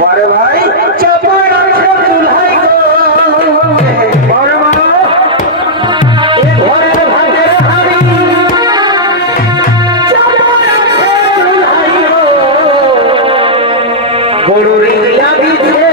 বড় ভাই চাপার আছে চুলহাই গো বড় মা এ ঘরে ভাতের হাড়ি চাপার আছে চুলহাই গো গরুর লাগিছে